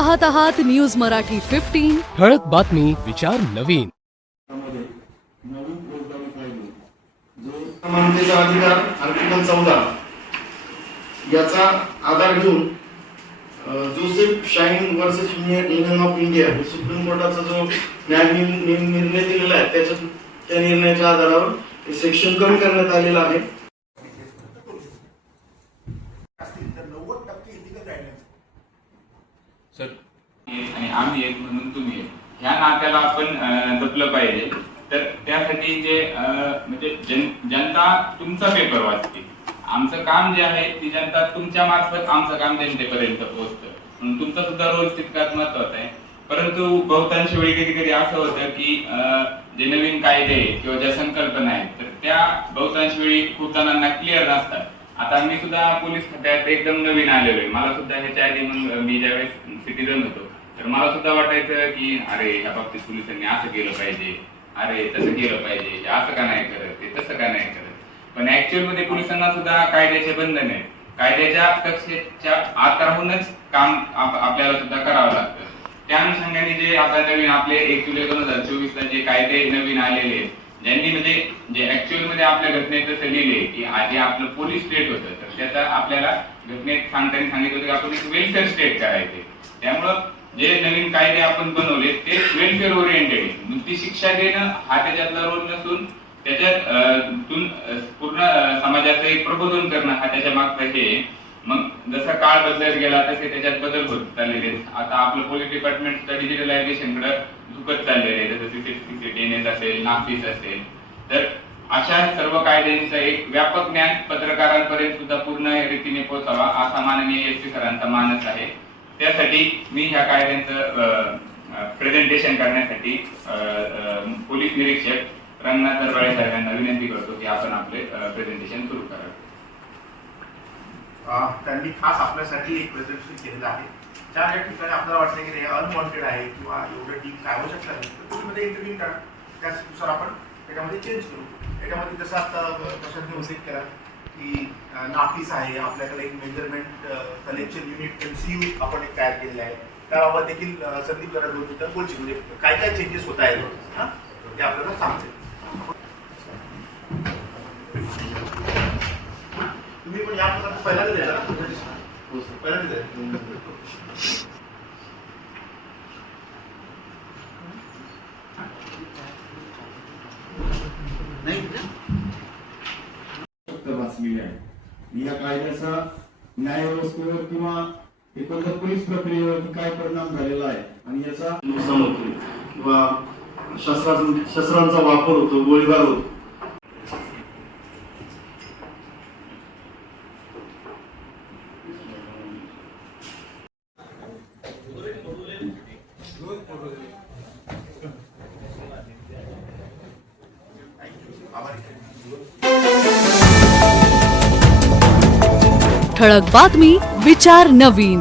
पाहत आहात न्यूज मराठी 15 ठळक बातमी विचार नवीन. समानतेचा अधिकार आर्टिकल 14 याचा आधार घेऊन Joseph shine versus union of India supreme कोर्टाचा जो निर्णय दिलेला आहे त्या निर्णयाच्या आधारावर सेक्शन कमी करण्यात आलेला आहे. सर आणि आम्ही एक म्हणून तुम्ही एक ह्या नात्याला आपण जपलं पाहिजे. तर त्यासाठी जे म्हणजे जनता तुमचा पेपर वाचते. आमचं काम जे आहे ती जनता तुमच्या मार्फत आमचं काम जनतेपर्यंत पोहोचतं, म्हणून तुमचा सुद्धा रोल तितकाच महत्वाचा आहे. परंतु बहुतांश वेळी कधी कधी असं होतं की जे नवीन कायदे किंवा ज्या संकल्पना आहेत तर त्या बहुतांश वेळी खूप जणांना क्लिअर नसतात. आता मी सुद्धा पोलीस खात्यात एकदम नवीन आलेलो आहे. मला सुद्धा ह्याच्या आधी मग मी ज्यावेळेस सिटीजन होतो तर मला सुद्धा वाटायचं की अरे ह्या बाबतीत पोलिसांनी असं केलं पाहिजे, अरे तसं केलं पाहिजे, असं का नाही करत, ते तसं का नाही करत. पण ऍक्च्युअल मध्ये पोलिसांना सुद्धा कायद्याचे बंधन आहेत. कायद्याच्या कक्षेच्या आत राहूनच काम आपल्याला सुद्धा करावं लागतं. त्या अनुषंगाने जे आता नवीन आपले 1 जुलै 2024 ला जे कायदे नवीन आलेले आहेत, ज्यांनी म्हणजे जे ऍक्च्युअल मध्ये आपल्या घटनेत असं लिहिले की आधी आपलं पोलीस स्टेट होतं तर त्याचा आपल्याला घटनेत सांगताना सांगितलं होतं की आपण एक वेलफेअर स्टेट करायचे. त्यामुळं जे नवीन कायदे आपण बनवले ते वेलफेअर ओरिएंटेड आहे. नुसती शिक्षा देणं हा त्याच्यातला रोल नसून त्याच्यातून पूर्ण समाजाचं एक प्रबोधन करणं हा त्याच्या मागचा हे. मग जसा काळ बदलत गेला तसे त्याच्यात बदल होत चाललेले आहेत. आता आपलं पोलीस डिपार्टमेंट डिजिटलायझेशन कडे झुकत चाललेलं आहे. जसं सीसीटीएनएस असेल, नाफीस असेल. तर अशा सर्व कायद्यांचं एक व्यापक ज्ञान पत्रकारांपर्यंत सुद्धा पूर्ण रीतीने पोहोचावा असा माननीय SP सरांचा मानस आहे. त्यासाठी मी ह्या कायद्यांचं प्रेझेंटेशन करण्यासाठी पोलीस निरीक्षक रंगनाथ दरबाळे साहेबांना विनंती करतो की आपण आपले प्रेझेंटेशन सुरू करावे. त्यांनी खास आपल्यासाठी एक प्रेझेंटेशन केलेलं आहे. ज्या ठिकाणी आपल्याला वाटतं की हे अनवॉन्टेड आहे किंवा एवढं डीप काय आवश्यकता नाही तर त्यामध्ये इंटरव्ह्यू करा. त्यानुसार आपण त्याच्यामध्ये चेंज करू. त्याच्यामध्ये जसं आता प्रशासनाने उल्लेख केला की नाफीस आहे, आपल्याकडे एक मेजरमेंट कलेक्शन युनिट MCU आपण एक तयार केलेलं आहे. त्याबाबत देखील संदीप जरा 2 मिनिटं बोलची म्हणजे काय काय चेंजेस होत आहेत ते आपल्याला सांगते. तुम्ही पण या प्रकारचं पहिल्यांदा द्यायला पहिल्यांदा द्या. वाचलेली आहे. या कायद्याचा न्याय व्यवस्थेवर किंवा एकंदर पोलीस प्रक्रियेवर काय परिणाम झालेला आहे आणि याचा नुकसान होतो किंवा शस्त्रांचा वापर होतो, गोळीबार होतो. ठळक बातमी विचार नवीन.